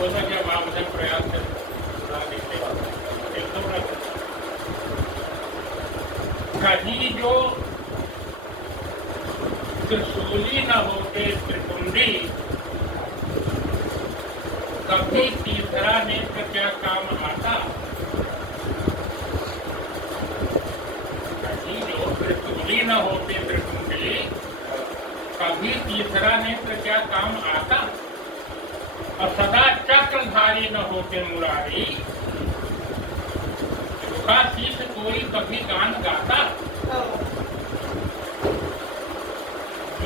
होता क्या मामूलन प्रयास कर एकदम कहीं जो त्रिशूली न होते त्रिपुंडी, कभी तीसरा नेत्र क्या काम आता। कहीं जो त्रिशूली न होते त्रिपुंडी, कभी तीसरा नेत्र क्या काम आता। और सदा चक्रधारी न होते मुरारी, झुका शीश कोई कभी गान गाता।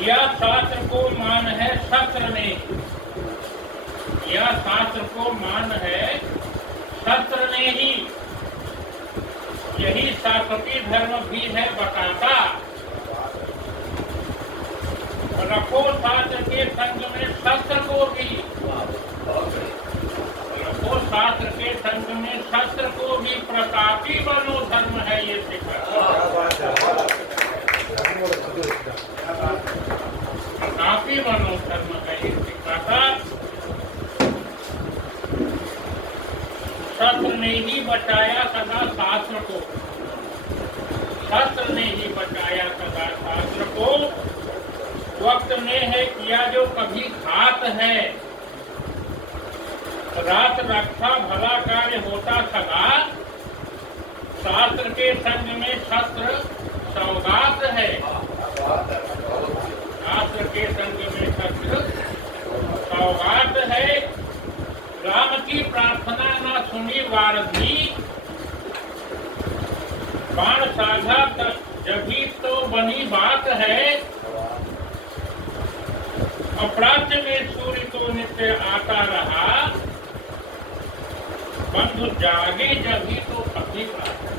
यह शास्त्र को मान है शस्त्र ने, यह शास्त्र को मान है शस्त्र ने ही, यही शाश्वती धर्म भी है बताता। रखो शास्त्र के संग में शस्त्र को भी, रखो शास्त्र के संग में शस्त्र को भी, प्रतापी बनो धर्म है ये सिखाता। प्रतापी बनो धर्म है ये सिखाता। शस्त्र ने ही बचाया सदा शास्त्र को, शस्त्र ने ही बचाया सदा शास्त्र को। वक्त में है किया जो कभी घात है, रात रक्षा भला कार्य होता सदा। शास्त्र के संग में शस्त्र सौगात है, शास्त्र के संग में शस्त्र सौगात है। राम की प्रार्थना न सुनी वारधी, बाण साधा जभी तो बनी बात है। अपराध्य में सूर्य को नित्य आता रहा, बंधु जागे जभी तो कभी बंधु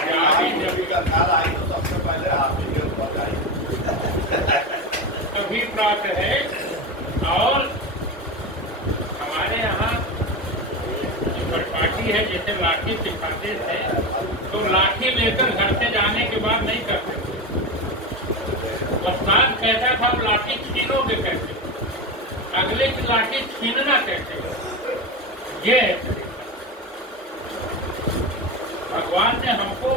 जागे जभी तो सबसे पहले आप ही के ऊपर कभी प्राप्त है। और हमारे यहाँ पार्टी है, जैसे लाठी सिखाते थे तो लाठी लेकर घर से जाने के बाद नहीं करते, वस्ताद कहता था लाठी छीनोगे कैसे, अगले की लाठी छीनना कैसे। ये भगवान ने हमको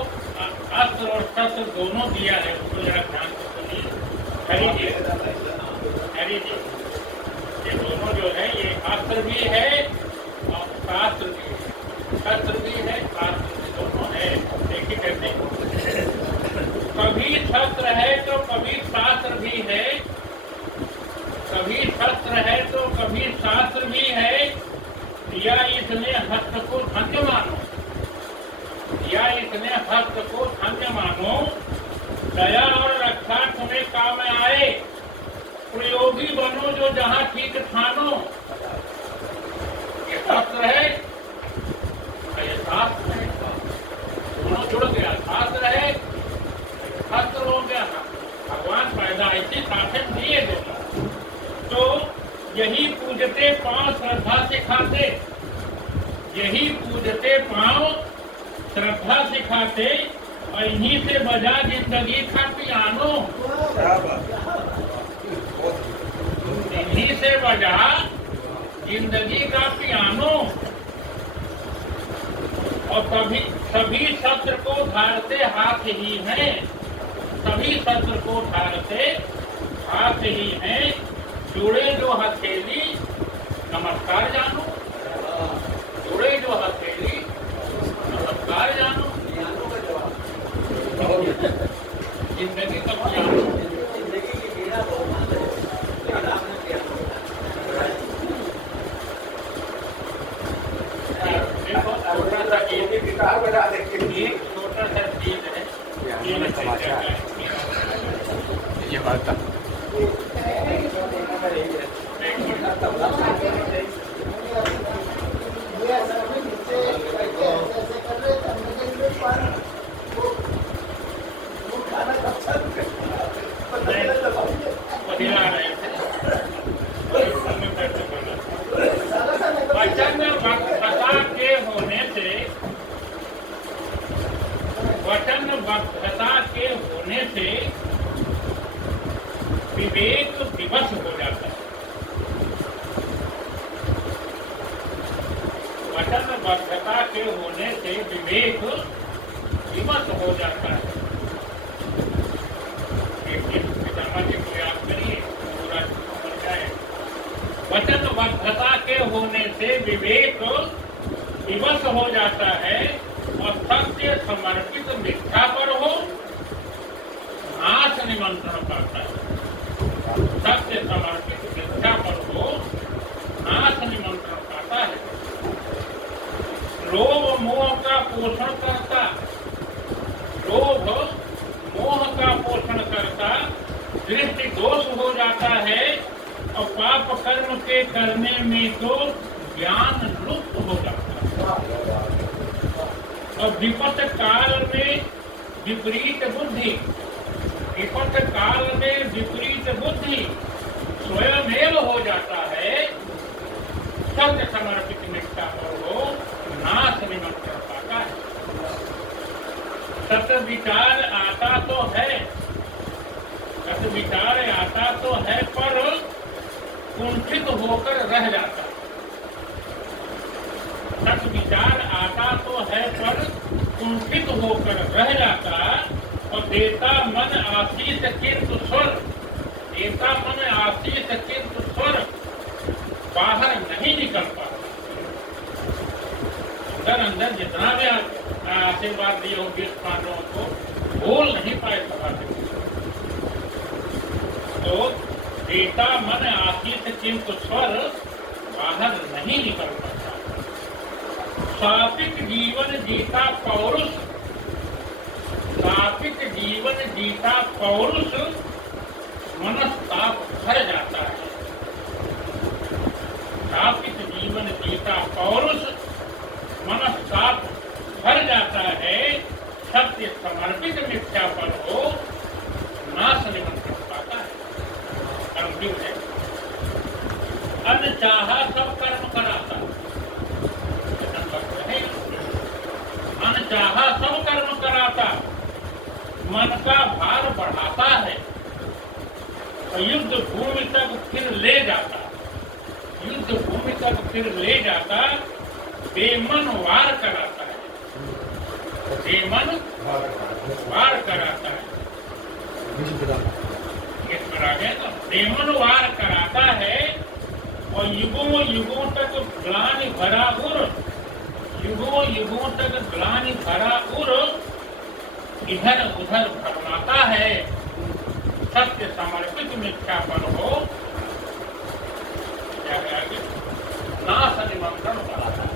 अस्त्र और शस्त्र दोनों दिया है, उसको जरा ध्यान से सुनिए। खरीदिए खरीदिए, ये दोनों जो है ये अस्त्र भी है और शास्त्र भी है, शस्त्र भी है शास्त्र भी, दोनों है। देखिए कैसे कभी शस्त्र है तो कभी शास्त्र भी है, कभी शस्त्र है तो कभी शास्त्र भी है। या इसने हस्त को धन्य मानो, या इसने हस्त को धन्य मानो। दया और रक्षा तुम्हें काम आए, प्रयोगी बनो जो जहाँ ठीक ठानो। ये शास्त्र है, ये शास्त्र है, दोनों जुड़ गया। शास्त्र है, शास्त्र हो गया। भगवान पैदा ऐसे शासन दिए दोनों। तो यही पूजते पांव श्रद्धा सिखाते, यही पूजते पांव श्रद्धा सिखाते। और इन्हीं से बजा जिंदगी का पियानो, इन्हीं से बजा जिंदगी का पियानो। और सभी शस्त्र को धारते हाथ ही हैं, सभी शस्त्र को धारते हाथ ही हैं। जुड़े जो हथेली नमस्कार जानो, जुड़े जो हथेली नमस्कार जानो। जिंदगी का पियानो, जिंदगी की वीणा छोटा सा गिटार बजा देखिए, छोटा सा चीज है ये बात था। वचन वक्ता के होने से विवेक विवश हो जाता है। के होने से विवेक विमत हो जाता है। पितामह जी को याद करिए, पूरा समझ जाए। वचनबद्धता के होने से विवेक विवश हो जाता है और सत्य समर्पित मिथ्या पर हो नाश निमंत्रण करता है। सत्य समर्पित मिथ्या पर हो नाश निमंत्रण करता है। लोभ मोह का पोषण करता, लोभ मोह का पोषण करता दृष्टि दोष हो जाता है और पाप कर्म के करने में तो ज्ञान लुप्त हो जाता है। और विपत काल में विपरीत बुद्धि, विपत काल में विपरीत बुद्धि स्वयमेव हो जाता है। सत्य समर्पित मिथ्या पर हो नाश निमंत्रण पाता है। सत्य विचार आता तो है, सत्य विचार आता तो है पर कुंठित होकर रह जाता। सत्य विचार आता तो है पर कुंठित होकर रह जाता और देता मन आशीष किंतु स्वर, देता मन आशीष किंतु स्वर बाहर नहीं निकल पाता। अंदर अंदर जितना भी आशीर्वाद दिए हो 20 पांडवों को, बोल नहीं पाए सभा से। तो देता मन आशीष किंतु स्वर बाहर नहीं निकल पाता। सात्विक जीवन जीता पौरुष, सात्विक जीवन जीता पौरुष मनस्ताप भर जाता है। सात्विक जीवन जीता पौरुष मनस्ताप भर जाता है। सत्य समर्पित मिथ्या पर हो नाश निमंत्रण पाता है। अंतिम है, अनचाहा सब कर्म कराता, अनचाहा सब कर्म कराता, मन का भार बढ़ाता है और युद्ध भूमि तक फिर ले जाता, युद्ध भूमि तक फिर ले जाता, बेमन वार कराता है, बेमन वार कराता है। इसमें आगे तो बेमन वार कराता है और युगों युगों तक ग्लानि भरा उर, युगों युगों तक ग्लानि भरा उर इधर उधर भरमाता है। सत्य समर्पित मिथ्या पर हो नाश निमंत्रण कराता है।